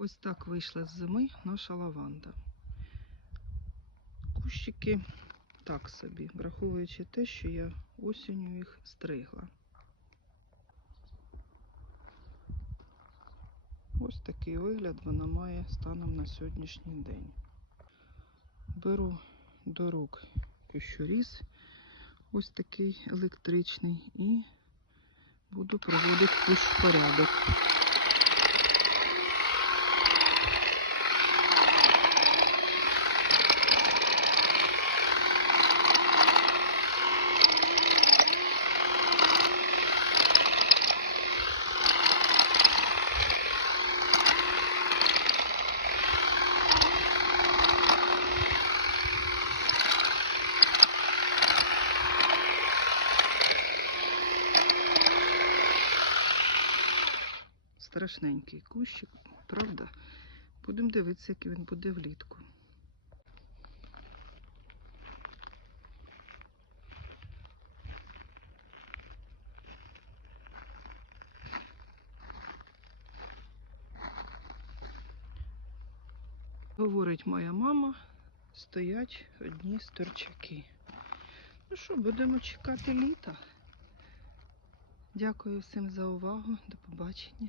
Ось так вийшла з зими наша лаванда. Кущики так собі, враховуючи те, що я осінню їх стригла. Ось такий вигляд вона має станом на сьогоднішній день. Беру до рук кущоріз, ось такий електричний, і буду проводити кущ в порядок. Страшненький кущик, правда? Будемо дивитися, який він буде влітку. Говорить моя мама, стоять одні сторчаки. Ну що, будемо чекати літа. Дякую всім за увагу. До побачення.